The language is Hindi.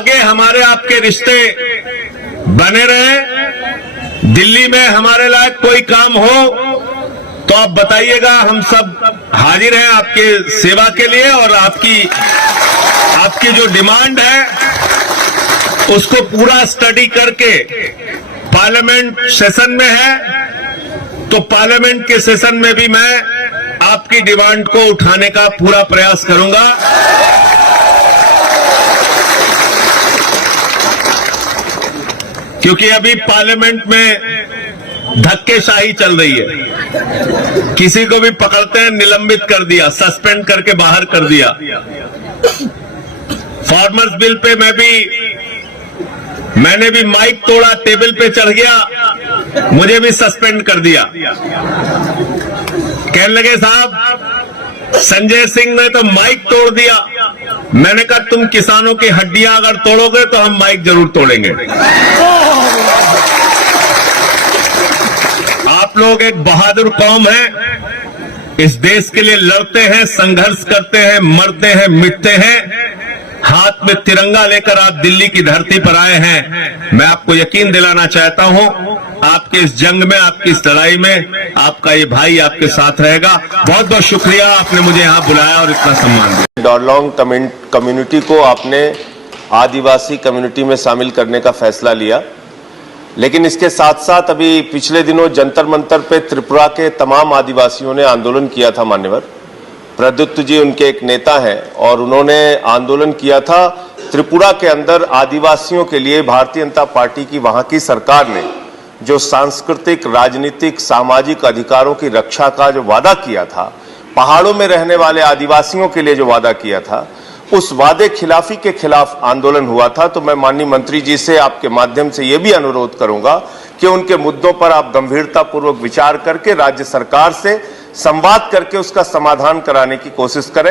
आगे हमारे आपके रिश्ते बने रहे। दिल्ली में हमारे लायक कोई काम हो तो आप बताइएगा, हम सब हाजिर हैं आपके सेवा के लिए। और आपकी जो डिमांड है उसको पूरा स्टडी करके, पार्लियामेंट सेशन में है तो पार्लियामेंट के सेशन में भी मैं आपकी डिमांड को उठाने का पूरा प्रयास करूंगा। क्योंकि अभी पार्लियामेंट में धक्केशाही चल रही है। किसी को भी पकड़ते हैं, निलंबित कर दिया, सस्पेंड करके बाहर कर दिया। फार्मर्स बिल पे मैंने भी माइक तोड़ा, टेबल पे चढ़ गया, मुझे भी सस्पेंड कर दिया। कहने लगे साहब संजय सिंह ने तो माइक तोड़ दिया। मैंने कहा तुम किसानों की हड्डियां अगर तोड़ोगे तो हम माइक जरूर तोड़ेंगे। आप लोग एक बहादुर कौम है, इस देश के लिए लड़ते हैं, संघर्ष करते हैं, मरते हैं, मिटते हैं। हाथ में तिरंगा लेकर आप दिल्ली की धरती पर आए हैं। मैं आपको यकीन दिलाना चाहता हूं, आपके इस जंग में, आपकी इस लड़ाई में आपका ये भाई आपके साथ रहेगा। बहुत बहुत शुक्रिया, आपने मुझे यहां बुलाया और इतना सम्मान दिया। डॉरलोंग कम्युनिटी को आपने आदिवासी कम्युनिटी में शामिल करने का फैसला लिया, लेकिन इसके साथ साथ अभी पिछले दिनों जंतर मंतर पे त्रिपुरा के तमाम आदिवासियों ने आंदोलन किया था। मान्यवर प्रद्युत जी उनके एक नेता हैं और उन्होंने आंदोलन किया था त्रिपुरा के अंदर आदिवासियों के लिए। भारतीय जनता पार्टी की वहां की सरकार ने जो सांस्कृतिक, राजनीतिक, सामाजिक अधिकारों की रक्षा का जो वादा किया था, पहाड़ों में रहने वाले आदिवासियों के लिए जो वादा किया था, उस वादे खिलाफी के खिलाफ आंदोलन हुआ था। तो मैं माननीय मंत्री जी से आपके माध्यम से यह भी अनुरोध करूंगा कि उनके मुद्दों पर आप गंभीरतापूर्वक विचार करके राज्य सरकार से संवाद करके उसका समाधान कराने की कोशिश करें।